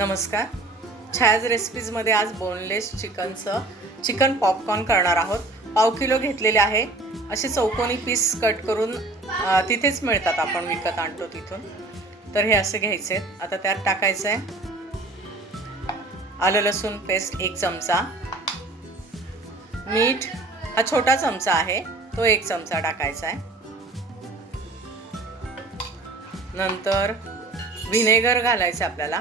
नमस्कार. छायाज रेसिपीजमध्ये आज boneless चिकनचं chicken popcorn करणार आहोत. पाव किलो घेतलेले आहे. असे चौकोनी पीस कट करून तिथेच मिळतात आपण विकत आणतो तिथून. तर हे असे घ्यायचे. आहेत आता त्यात टाकायचं आहे आलं लसूण पेस्ट एक चमचा. मीठ हा छोटा चमचा आहे. तो एक चमचा टाकायचा आहे नंतर व्हिनेगर घालायचं आपल्याला.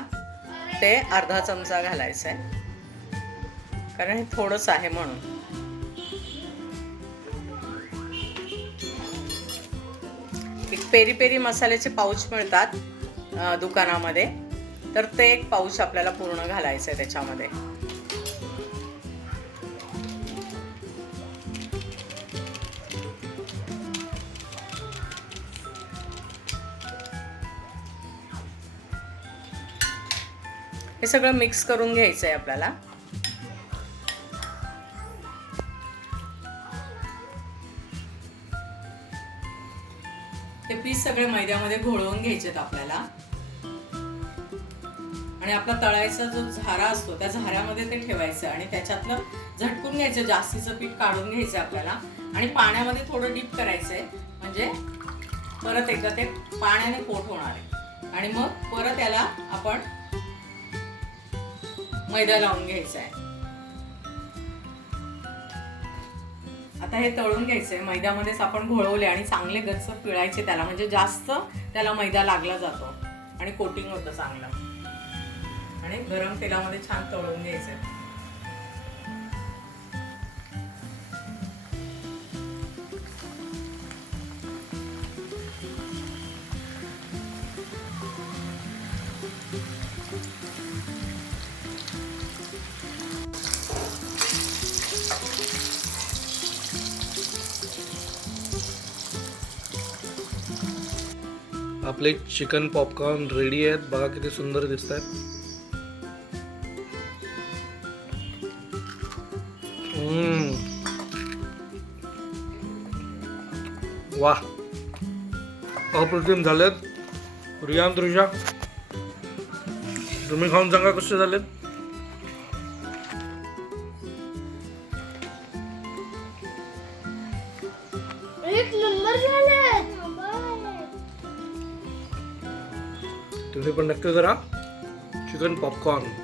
ते अर्धा चमचा घालायचं आहे कारण हे थोडंच आहे म्हणून. एक पेरी पेरी मसाल्याचे पाऊच मिळतात दुकानामध्ये. तर ते एक पाऊच आपल्याला पूर्ण घालायचं आहे त्याच्यामध्ये. हे सगळं मिक्स करून घ्यायचं आहे आपल्याला. ते पीस सगळे मैद्यामध्ये घोळवून घ्यायचेत आपल्याला. आणि आपला तळायचा जो झारा असतो त्या झाऱ्यामध्ये ते ठेवायचं आणि त्याच्यातलं झटकून घ्यायचं जास्तीचं पीठ काढून घ्यायचं आपल्याला. आणि पाण्यामध्ये थोडं डीप करायचंय म्हणजे परत एकदा ते पाण्याने पोट होणार आहे. आणि मग परत याला आपण मैदा लावून घ्यायचा आहे आता हे तळून घ्यायचंय. मैद्यामध्येच आपण घोळवले आणि चांगले गच्च पिळायचे त्याला. म्हणजे जास्त त्याला मैदा लागला जातो. आणि कोटिंग होतं चांगलं. आणि गरम तेलामध्ये छान तळून घ्यायचं आहे आपले चिकन पॉपकॉर्न रेडी आहेत. बघा किती सुंदर दिसत आहेत वा अप्रतिम झालेत. रियान तृषा. तुम्ही खाऊन सांगा कसे झालेत? एक नंबर झाले तुम्ही पण नक्की करा. Chicken popcorn